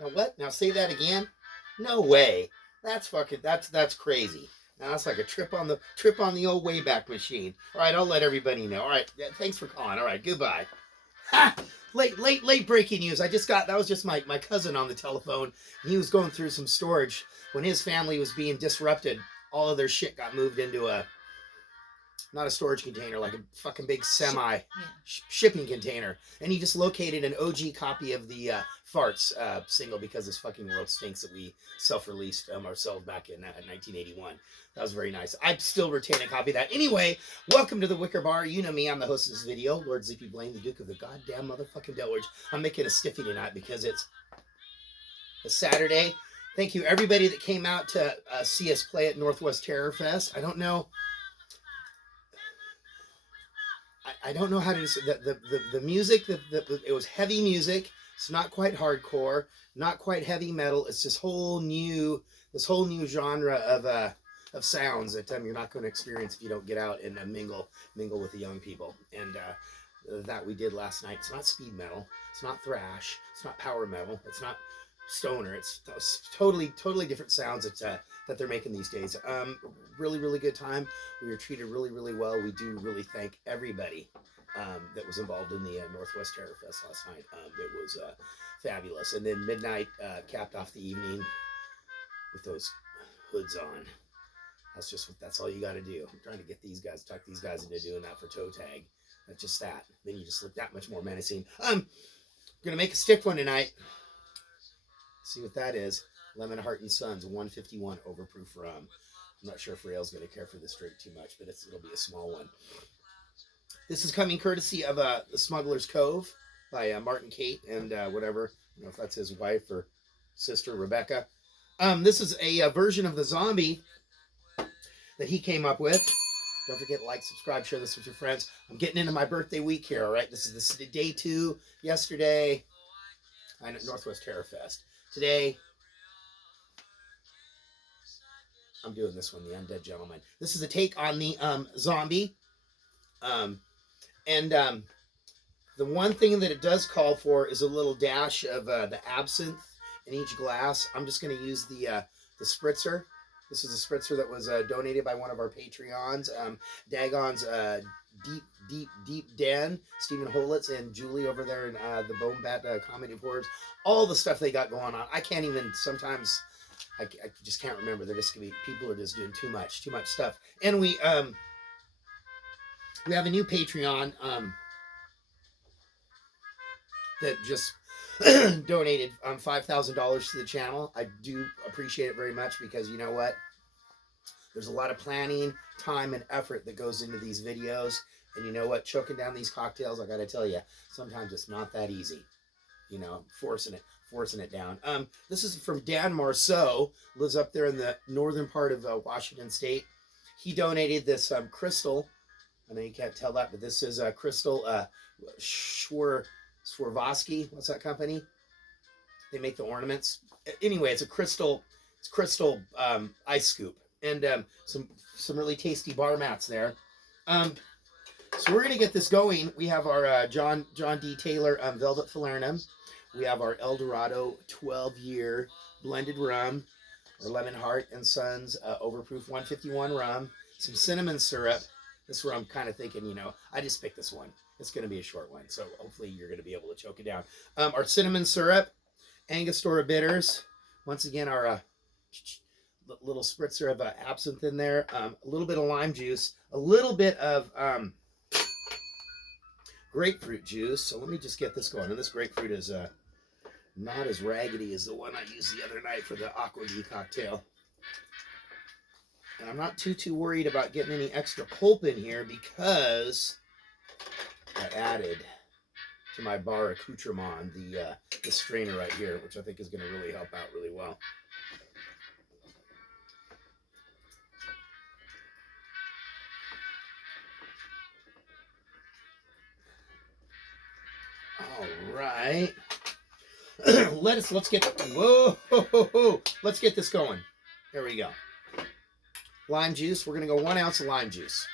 Now what? Now say that again? No way. That's crazy. Now that's like a trip on the old Wayback Machine. All right, I'll let everybody know. All right, thanks for calling. All right, goodbye. Ha! Late breaking news. I just got that was just my cousin on the telephone. And he was going through some storage when his family was being disrupted. All of their shit got moved into a not a storage container, like a fucking big semi shipping container. And he just located an OG copy of the Farts single because this fucking world stinks that we self-released ourselves back in 1981. That was very nice. I still retain a copy of that. Anyway, welcome to the Wicker Bar. You know me. I'm the host of this video, Lord Zippy Blaine, the Duke of the goddamn motherfucking Delaware. I'm making a stiffy tonight because it's a Saturday. Thank you everybody that came out to see us play at Northwest Terror Fest. I don't know. I don't know how to the music. It was heavy music. It's not quite hardcore, not quite heavy metal. It's this whole new genre of sounds that you're not going to experience if you don't get out and mingle with the young people. And that we did last night. It's not speed metal. It's not thrash. It's not power metal. It's not stoner. It's totally different sounds that they're making these days. Really good time. We were treated really well. We do really thank everybody that was involved in the Northwest Terror Fest last night. It was fabulous. And then midnight capped off the evening with those hoods on. That's all you got to do. I'm trying to get talk these guys into doing that for toe tag. That's just that. Then you just look that much more menacing. I'm gonna make a stick one tonight. See what that is. Lemon Heart and Sons 151 overproof rum. I'm not sure if Rail's going to care for this drink too much, but it'll be a small one. This is coming courtesy of The Smuggler's Cove by Martin Kate and whatever. I don't know if that's his wife or sister, Rebecca. This is a version of the Zombie that he came up with. Don't forget to like, subscribe, share this with your friends. I'm getting into my birthday week here, all right? This is day 2. Yesterday, I'm at Northwest Terror Fest. Today, I'm doing this one, the Undead Gentlemen. This is a take on the Zombie. The one thing that it does call for is a little dash of the absinthe in each glass. I'm just going to use the spritzer. This is a spritzer that was donated by one of our Patreons. Dagon's Deep Den, Stephen Holitz, and Julie over there in the Bone Bat Comedy of Horrors. All the stuff they got going on. I can't even, sometimes, I just can't remember. They're just going to be, people are just doing too much stuff. And we have a new Patreon that just donated $5,000 to the channel. I do appreciate it very much because you know what? There's a lot of planning, time, and effort that goes into these videos. And you know what? Choking down these cocktails, I got to tell you, sometimes it's not that easy. You know, forcing it down. This is from Dan Marceau, lives up there in the northern part of Washington State. He donated this crystal. I know you can't tell that, but this is a crystal Swarovski. What's that company? They make the ornaments. Anyway, it's crystal ice scoop and some really tasty bar mats there. So we're gonna get this going. We have our John D. Taylor Velvet Falernum. We have our El Dorado 12-year blended rum, our Lemon Heart and Sons overproof 151 rum, some cinnamon syrup. This is where I'm kind of thinking, you know, I just picked this one. It's going to be a short one, so hopefully you're going to be able to choke it down. Our cinnamon syrup, Angostura bitters. Once again, our little spritzer of absinthe in there. A little bit of lime juice. A little bit of grapefruit juice. So let me just get this going. And this grapefruit is not as raggedy as the one I used the other night for the Aqua Tea cocktail. And I'm not too worried about getting any extra pulp in here because I added to my bar accoutrement the strainer right here, which I think is going to really help out really well. All right. Let's get this going. There we go. Lime juice. We're going to go 1 ounce of lime juice.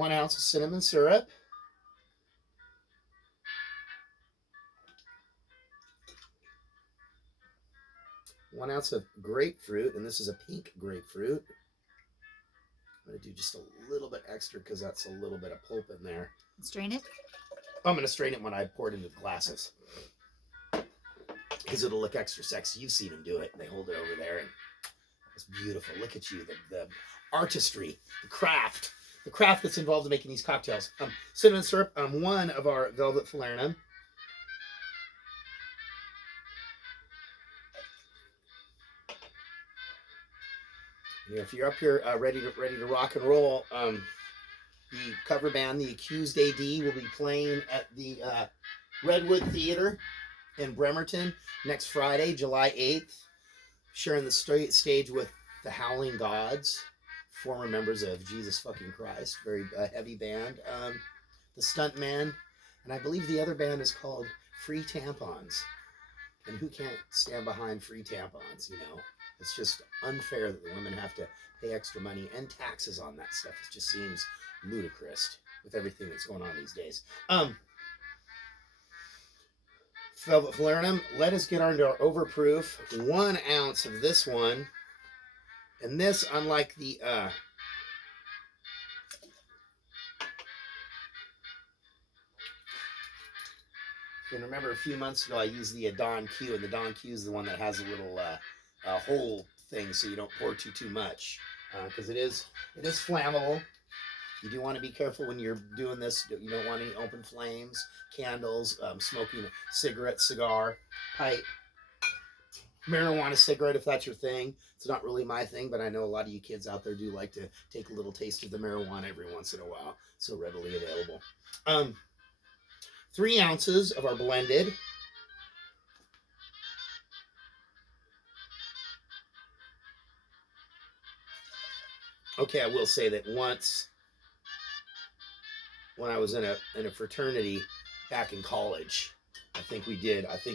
1 ounce of cinnamon syrup. 1 ounce of grapefruit, and this is a pink grapefruit. I'm going to do just a little bit extra because that's a little bit of pulp in there. Strain it? I'm going to strain it when I pour it into the glasses because it'll look extra sexy. You've seen them do it. They hold it over there, and it's beautiful. Look at you, the artistry, the craft that's involved in making these cocktails. Cinnamon syrup, 1 of our velvet falernum. You know, if you're up here ready to rock and roll, the cover band, the Accused AD, will be playing at the Redwood Theater in Bremerton next Friday, July 8th, sharing the stage with the Howling Gods, former members of Jesus fucking Christ, very heavy band. The Stuntman, and I believe the other band is called Free Tampons. And who can't stand behind free tampons, you know? It's just unfair that the women have to pay extra money and taxes on that stuff. It just seems ludicrous with everything that's going on these days. Velvet falernum. Let us get on to our overproof. 1 ounce of this one. And this, unlike the you can remember a few months ago I used the Don Q, and the Don Q is the one that has a little hole thing, so you don't pour too much, because it is flammable. You do want to be careful when you're doing this. You don't want any open flames, candles, smoking a cigarette, cigar, pipe, marijuana cigarette if that's your thing. It's not really my thing, but I know a lot of you kids out there do like to take a little taste of the marijuana every once in a while. So readily available. 3 ounces of our blended. Okay, I will say that once when I was in a fraternity back in college, I think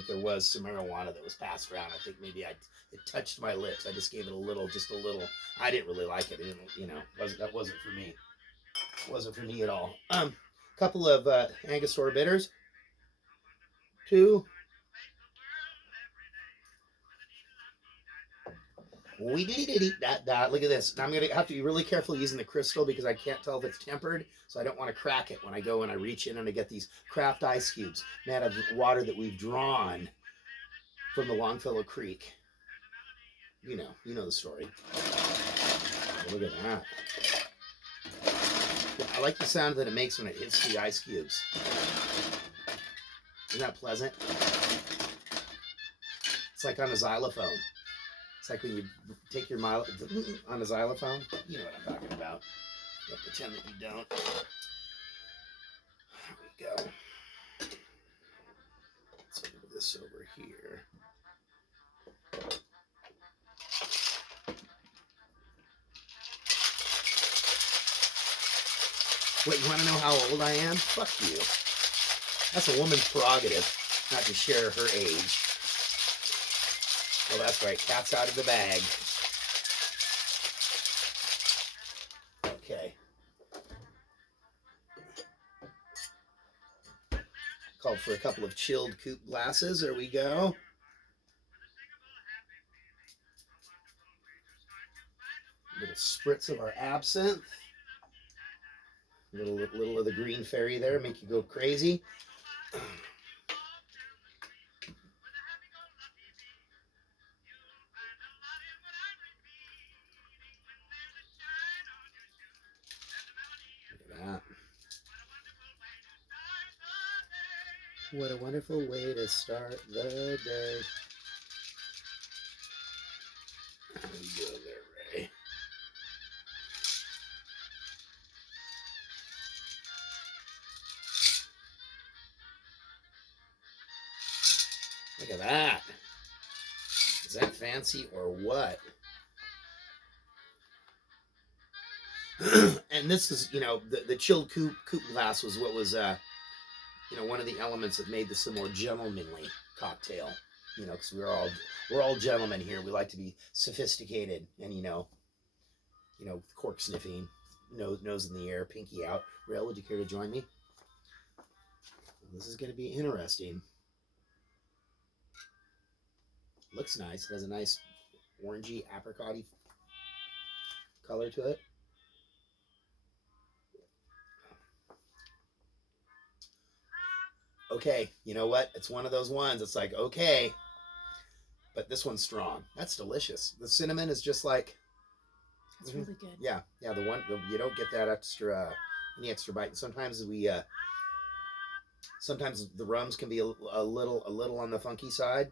there was some marijuana that was passed around. I think maybe it touched my lips. I just gave it just a little. I didn't really like it. That wasn't for me. It wasn't for me at all. Couple of Angostura bitters. 2. Look at this. Now I'm going to have to be really careful using the crystal because I can't tell if it's tempered, so I don't want to crack it when I go and I reach in and I get these craft ice cubes made of water that we've drawn from the Longfellow Creek. You know the story. Look at that. I like the sound that it makes when it hits the ice cubes. Isn't that pleasant? It's like on a xylophone. It's like when you take your on a xylophone. You know what I'm talking about. Don't pretend that you don't. There we go. Let's move this over here. Wait, you want to know how old I am? Fuck you. That's a woman's prerogative, not to share her age. Well, that's right. Cat's out of the bag. Okay. Called for a couple of chilled coupe glasses. There we go. A little spritz of our absinthe. A little of the green fairy there. Make you go crazy. What a wonderful way to start the day. There you go there, Ray. Look at that. Is that fancy or what? And this is, the chilled coupe glass was what was, one of the elements that made this a more gentlemanly cocktail. Because we're all gentlemen here. We like to be sophisticated and, cork sniffing, nose in the air, pinky out. Rail, would you care to join me? This is going to be interesting. Looks nice. It has a nice orangey, apricot-y color to it. Okay, you know what? It's one of those ones. It's like, okay, but this one's strong. That's delicious. The cinnamon is just like... It's really good. Yeah, you don't get that extra, any extra bite. And sometimes sometimes the rums can be a little on the funky side.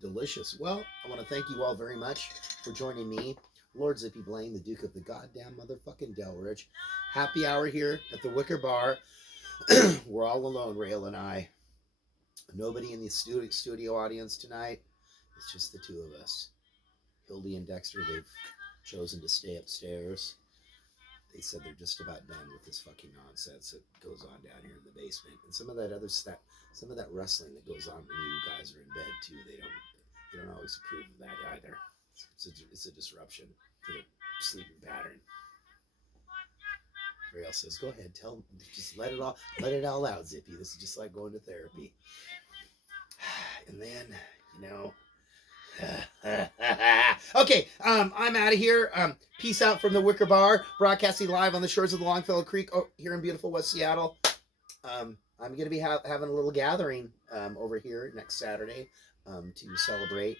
Delicious. Well, I want to thank you all very much for joining me, Lord Zippy Blaine, the Duke of the goddamn motherfucking Delridge. Happy hour here at the Wicker Bar. We're all alone, Rail and I. Nobody in the studio audience tonight. It's just the two of us. Hildy and Dexter, they've chosen to stay upstairs. They said they're just about done with this fucking nonsense that goes on down here in the basement. And some of that other stuff, some of that wrestling that goes on when you guys are in bed too, they don't always approve of that either. It's a disruption to the sleeping pattern. Rail says, "Go ahead, just let it all out, Zippy. This is just like going to therapy." And then, okay, I'm out of here. Peace out from the Wicker Bar, broadcasting live on the shores of the Longfellow Creek here in beautiful West Seattle. I'm going to be having a little gathering over here next Saturday to celebrate.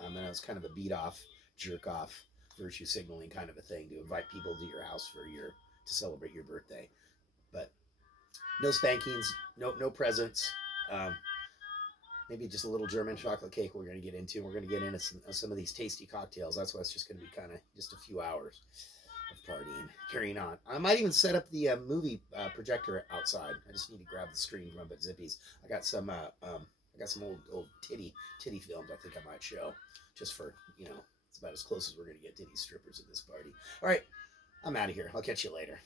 And it's kind of a beat-off, jerk-off, virtue signaling kind of a thing to invite people to your house to celebrate your birthday. But no spankings, no presents. Maybe just a little German chocolate cake we're going to get into. We're going to get into some of these tasty cocktails. That's why it's just going to be kind of just a few hours of partying, carrying on. I might even set up the movie projector outside. I just need to grab the screen from up at Zippy's. I got some old titty films I think I might show, just for, it's about as close as we're going to get titty strippers at this party. All right, I'm out of here. I'll catch you later.